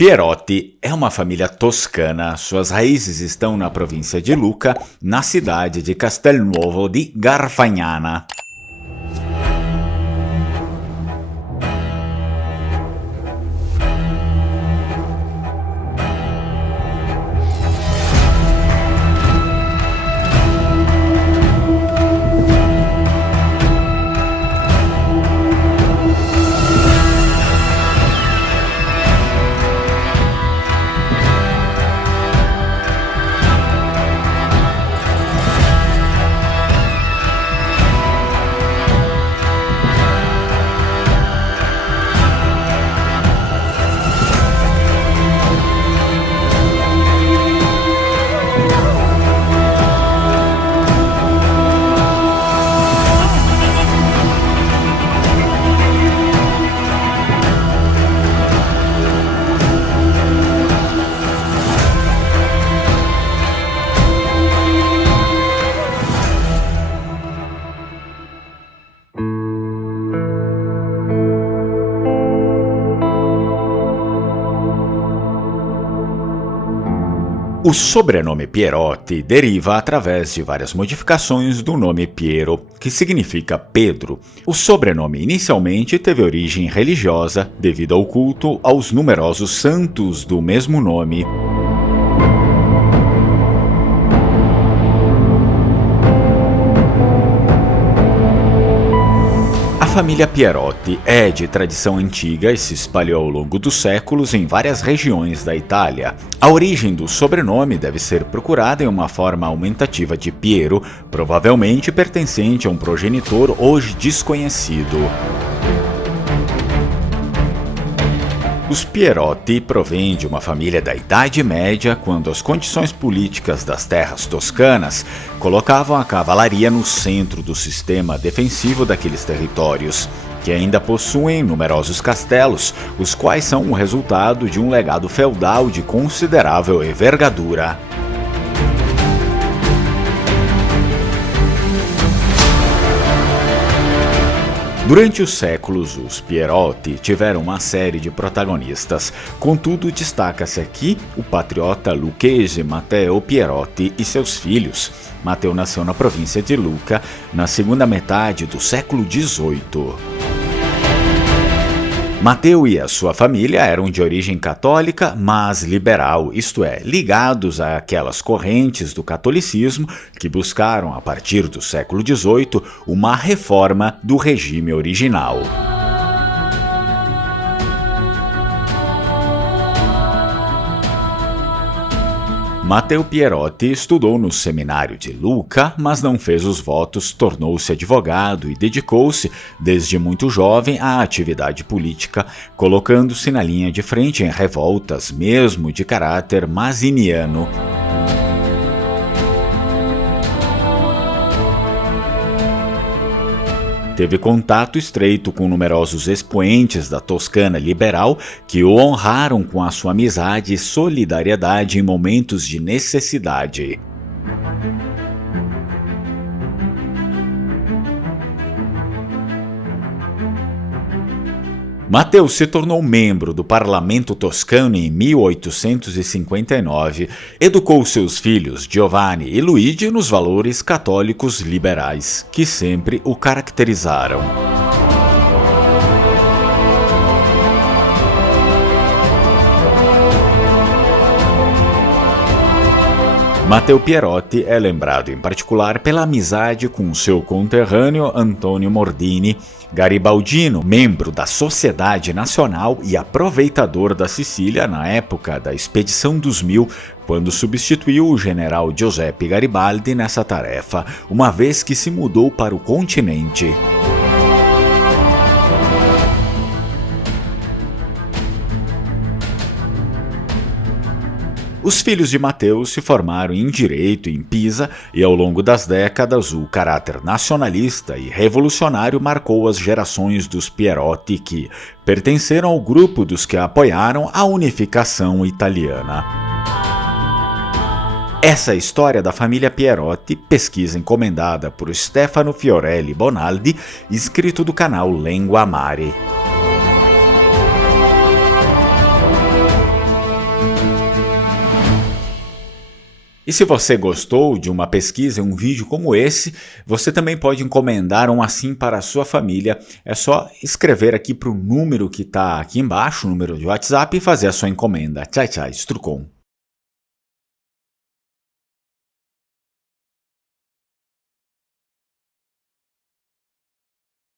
Pierotti é uma família toscana. Suas raízes estão na província de Lucca, na cidade de Castelnuovo di Garfagnana. O sobrenome Pierotti deriva através de várias modificações do nome Piero, que significa Pedro. O sobrenome inicialmente teve origem religiosa devido ao culto aos numerosos santos do mesmo nome. A família Pierotti é de tradição antiga e se espalhou ao longo dos séculos em várias regiões da Itália. A origem do sobrenome deve ser procurada em uma forma aumentativa de Piero, provavelmente pertencente a um progenitor hoje desconhecido. Os Pierotti provêm de uma família da Idade Média, quando as condições políticas das terras toscanas colocavam a cavalaria no centro do sistema defensivo daqueles territórios, que ainda possuem numerosos castelos, os quais são o resultado de um legado feudal de considerável envergadura. Durante os séculos, os Pierotti tiveram uma série de protagonistas. Contudo, destaca-se aqui o patriota lucchese Matteo Pierotti e seus filhos. Matteo nasceu na província de Lucca na segunda metade do século XVIII. Matteo e a sua família eram de origem católica, mas liberal, isto é, ligados àquelas correntes do catolicismo que buscaram, a partir do século XVIII, uma reforma do regime original. Matteo Pierotti estudou no seminário de Lucca, mas não fez os votos, tornou-se advogado e dedicou-se, desde muito jovem, à atividade política, colocando-se na linha de frente em revoltas, mesmo de caráter masiniano. Teve contato estreito com numerosos expoentes da Toscana liberal que o honraram com a sua amizade e solidariedade em momentos de necessidade. Matteo se tornou membro do parlamento toscano em 1859, educou seus filhos Giovanni e Luigi nos valores católicos liberais, que sempre o caracterizaram. Matteo Pierotti é lembrado em particular pela amizade com seu conterrâneo Antonio Mordini, garibaldino, membro da Sociedade Nacional e aproveitador da Sicília na época da Expedição dos Mil, quando substituiu o general Giuseppe Garibaldi nessa tarefa, uma vez que se mudou para o continente. Os filhos de Matteo se formaram em Direito em Pisa e, ao longo das décadas, o caráter nacionalista e revolucionário marcou as gerações dos Pierotti que pertenceram ao grupo dos que apoiaram a unificação italiana. Essa é a história da família Pierotti, pesquisa encomendada por Stefano Fiorelli Bonaldi, inscrito do canal Lengua Amare. E se você gostou de uma pesquisa, um vídeo como esse, você também pode encomendar um assim para a sua família. É só escrever aqui para o número que está aqui embaixo, o número de WhatsApp, e fazer a sua encomenda. Tchau, tchau, Strucon.